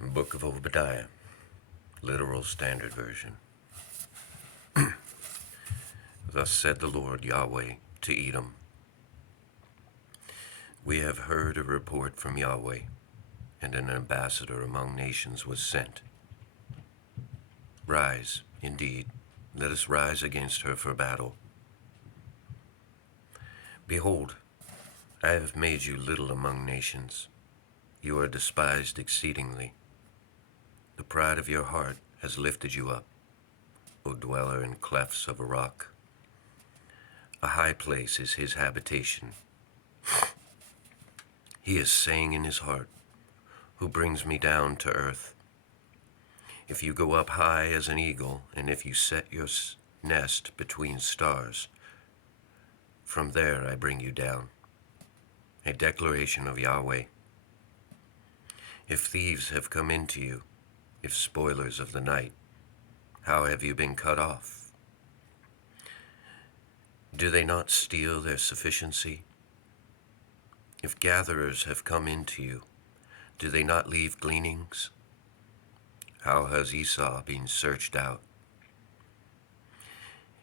Book of Obadiah, literal standard version. Thus said the Lord Yahweh to Edom, we have heard a report from Yahweh, and an ambassador among nations was sent. Rise, indeed, let us rise against her for battle. Behold, I have made you little among nations. You are despised exceedingly. The pride of your heart has lifted you up, O dweller in clefts of a rock. A high place is his habitation. He is saying in his heart, who brings me down to earth? If you go up high as an eagle, and if you set your nest between stars, from there I bring you down. A declaration of Yahweh. If thieves have come into you, if spoilers of the night, how have you been cut off? Do they not steal their sufficiency? If gatherers have come into you, do they not leave gleanings? How has Esau been searched out?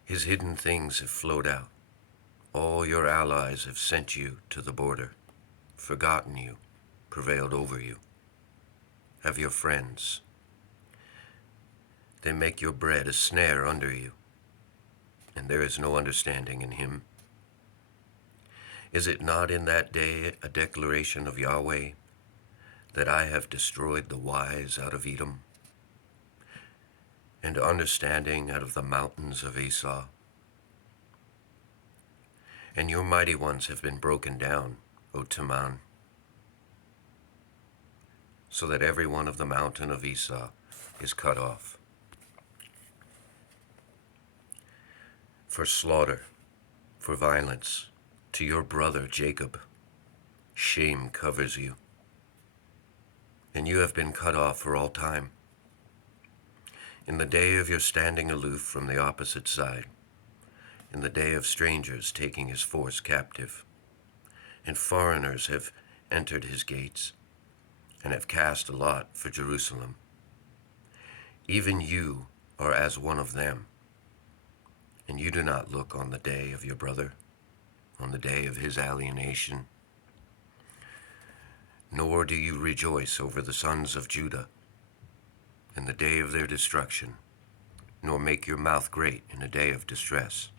His hidden things have flowed out. All your allies have sent you to the border, forgotten you, prevailed over you. Have your friends. They make your bread a snare under you, and there is no understanding in him. Is it not in that day a declaration of Yahweh, that I have destroyed the wise out of Edom, and understanding out of the mountains of Esau? And your mighty ones have been broken down, O Teman, so that every one of the mountain of Esau is cut off. For slaughter, for violence, to your brother Jacob, shame covers you, and you have been cut off for all time. In the day of your standing aloof from the opposite side, in the day of strangers taking his force captive, and foreigners have entered his gates, and have cast a lot for Jerusalem. Even you are as one of them, and you do not look on the day of your brother, on the day of his alienation. Nor do you rejoice over the sons of Judah in the day of their destruction, nor make your mouth great in a day of distress,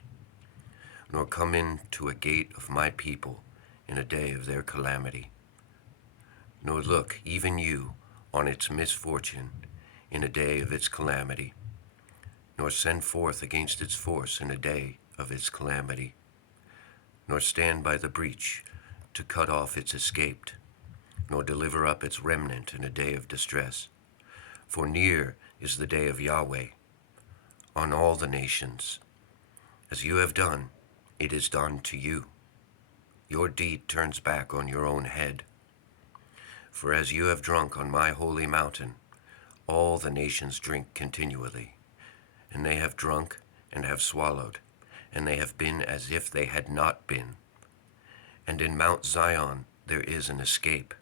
nor come in to a gate of my people in a day of their calamity, nor look, even you, on its misfortune in a day of its calamity, nor send forth against its force in a day of its calamity, nor stand by the breach to cut off its escaped, nor deliver up its remnant in a day of distress. For near is the day of Yahweh on all the nations. As you have done, it is done to you. Your deed turns back on your own head. For as you have drunk on my holy mountain, all the nations drink continually. And they have drunk and have swallowed, and they have been as if they had not been. And in Mount Zion there is an escape,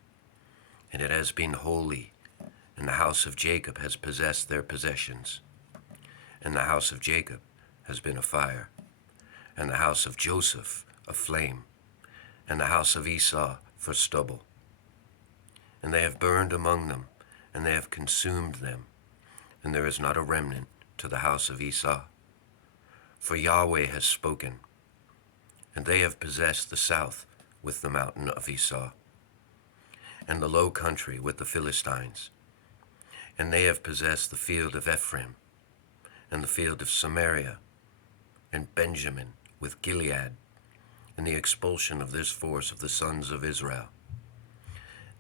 and it has been holy, and the house of Jacob has possessed their possessions. And the house of Jacob has been a fire, and the house of Joseph a flame, and the house of Esau for stubble. And they have burned among them, and they have consumed them, and there is not a remnant to the house of Esau. For Yahweh has spoken, and they have possessed the south with the mountain of Esau, and the low country with the Philistines. And they have possessed the field of Ephraim, and the field of Samaria, and Benjamin with Gilead, and the expulsion of this force of the sons of Israel.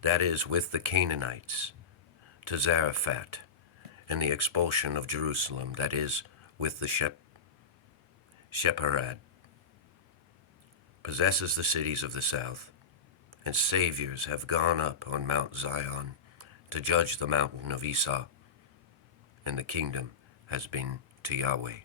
That is, with the Canaanites, to Zarephath, and the expulsion of Jerusalem, that is, with the Shepherad, possesses the cities of the south, and saviors have gone up on Mount Zion to judge the mountain of Esau, and the kingdom has been to Yahweh.